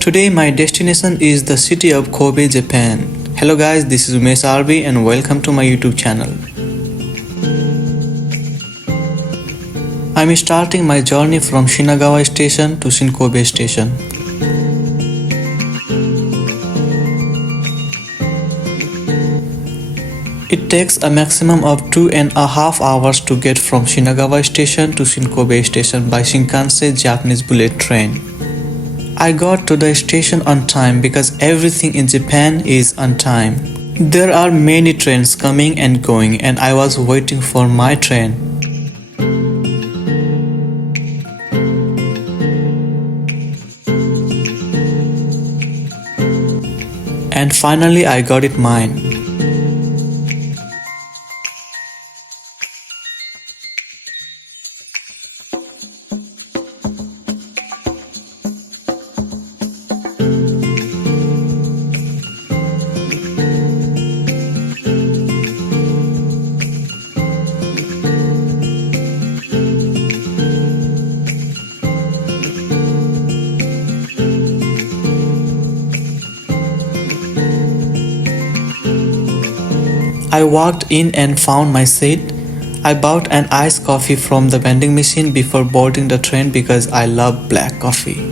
Today my destination is the city of Kobe, Japan. Hello guys, this is Umesh RB and welcome to my YouTube channel. I'm starting my journey from Shinagawa Station to Shin-Kobe Station. It takes a maximum of 2.5 hours to get from Shinagawa Station to Shin-Kobe Station by Shinkansen Japanese bullet train. I got to the station on time because everything in Japan is on time. There are many trains coming and going and I was waiting for my train. And finally I got it mine. I walked in and found my seat. I bought an iced coffee from the vending machine before boarding the train because I love black coffee.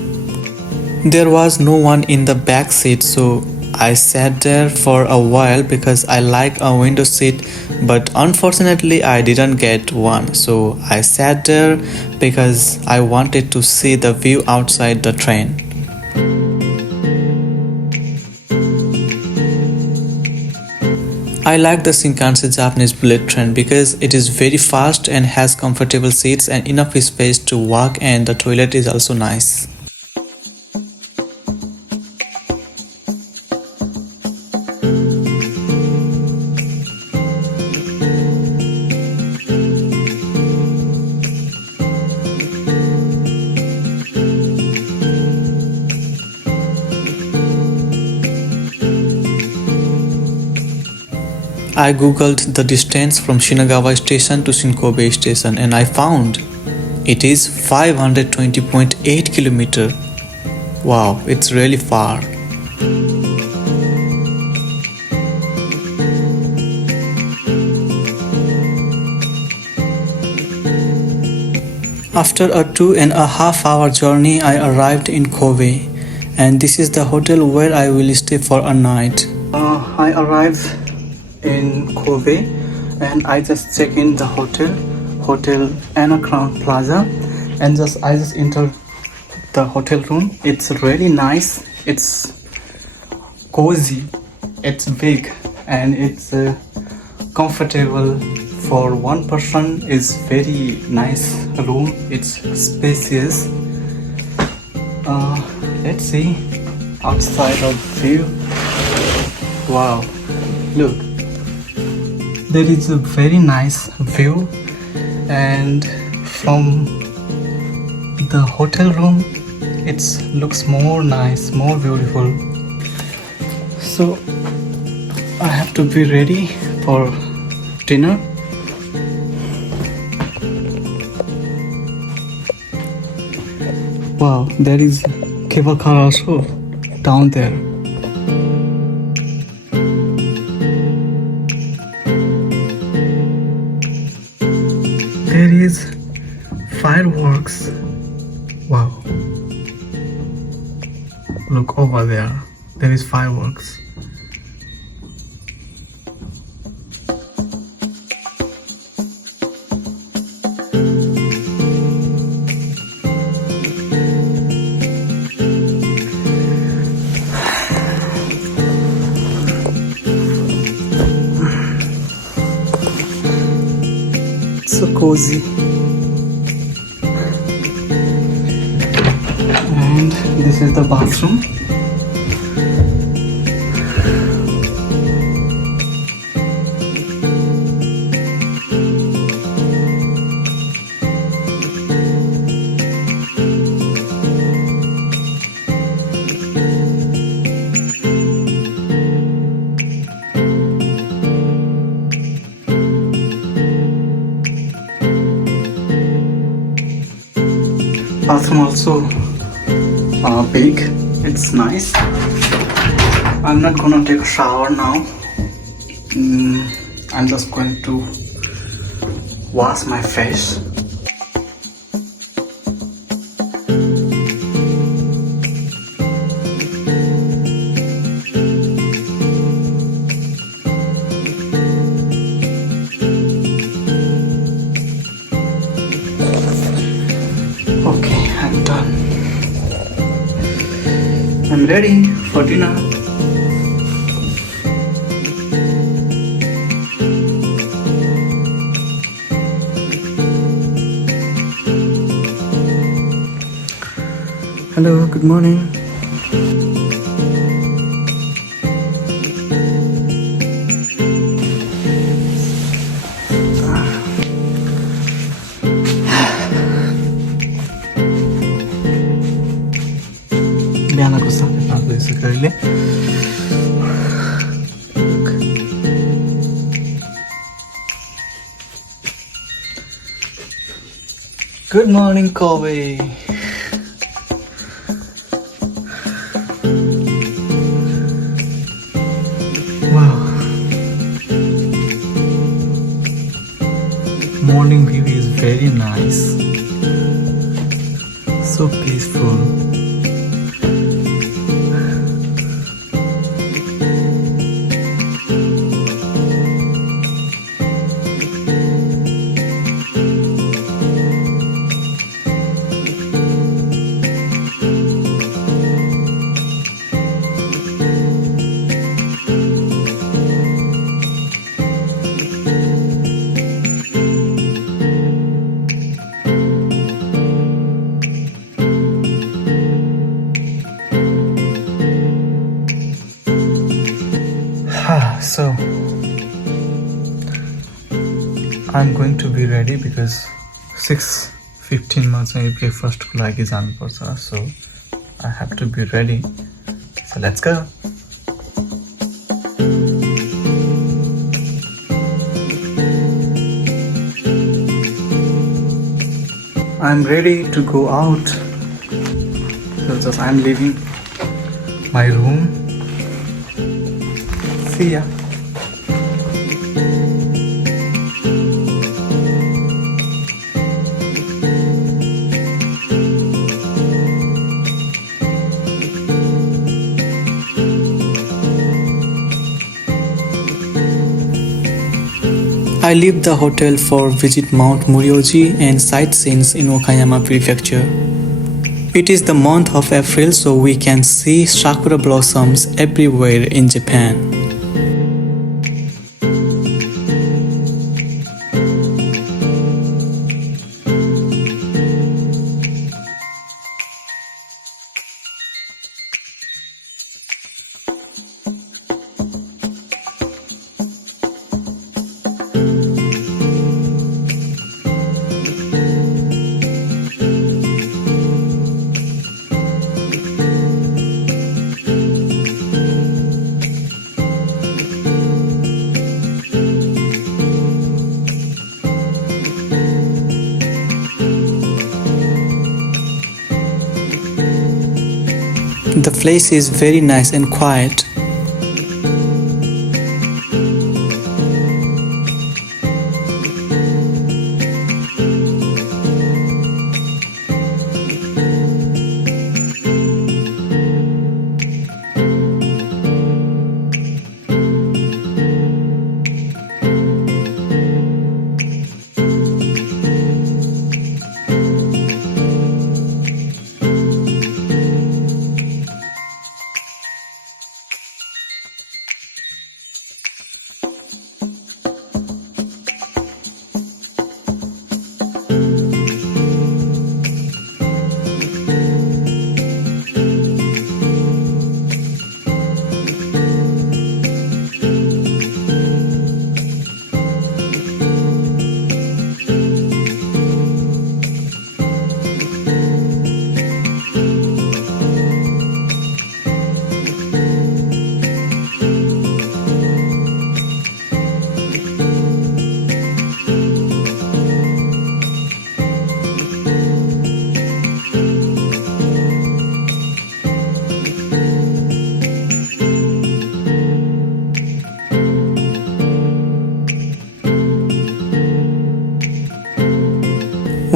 There was no one in the back seat, so I sat there for a while because I like a window seat, but unfortunately I didn't get one, so I sat there because I wanted to see the view outside the train. I like the Shinkansen Japanese bullet train because it is very fast and has comfortable seats and enough space to walk, and the toilet is also nice. I googled the distance from Shinagawa Station to Shin-Kobe Station and I found it is 520.8 km. Wow, it's really far. After a 2.5 hour journey, I arrived in Kobe, and this is the hotel where I will stay for a night. I arrived in Kobe and I just check in the hotel Anna Crown Plaza, and I just entered the hotel room. It's really nice, it's cozy, it's big, and it's comfortable for one person. It's very nice room, it's spacious. Let's see outside of view. Wow, look, there is a very nice view, and from the hotel room it looks more nice, more beautiful. So I have to be ready for dinner. Wow, there is cable car also down there. There is fireworks. Wow. Look over there. There is fireworks. So cozy. And this is the bathroom. Bathroom also big. It's nice. I'm not gonna take a shower now. I'm just going to wash my face. Okay, I'm done. I'm ready for dinner. Hello, good morning. बिहानको साथै पाउँदैछु कहिले Good morning, Kobe. Wow. Morning view is very nice. So peaceful. So I'm going to be ready because 6:15 मा चाहिँ breakfast को लागि जानुपर्छ, so I have to be ready. So let's go. I'm ready to go out. So just I'm leaving my room. See ya. I leave the hotel for visit Mount Muryoji and sightseeing in Wakayama Prefecture. It is the month of April, so we can see sakura blossoms everywhere in Japan. The place is very nice and quiet.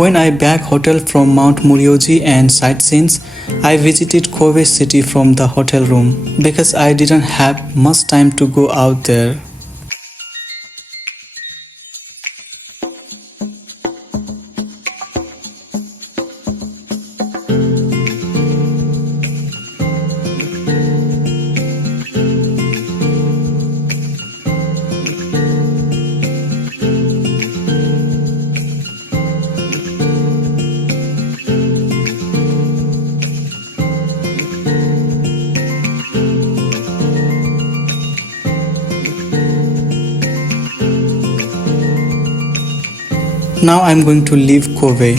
When I back hotel from Mount Murioji and sightseeing, I visited Kobe city from the hotel room because I didn't have much time to go out there. Now I'm going to leave Kobe.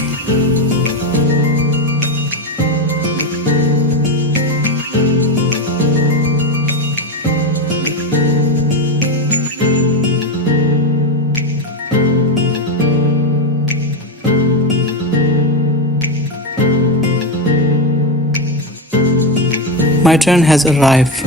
My turn has arrived.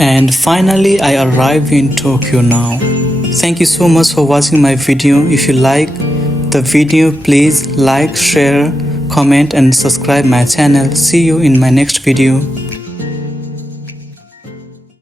And finally I arrived in Tokyo now. Thank you so much for watching my video. If you like the video, please like, share, comment and subscribe my channel. See you in my next video.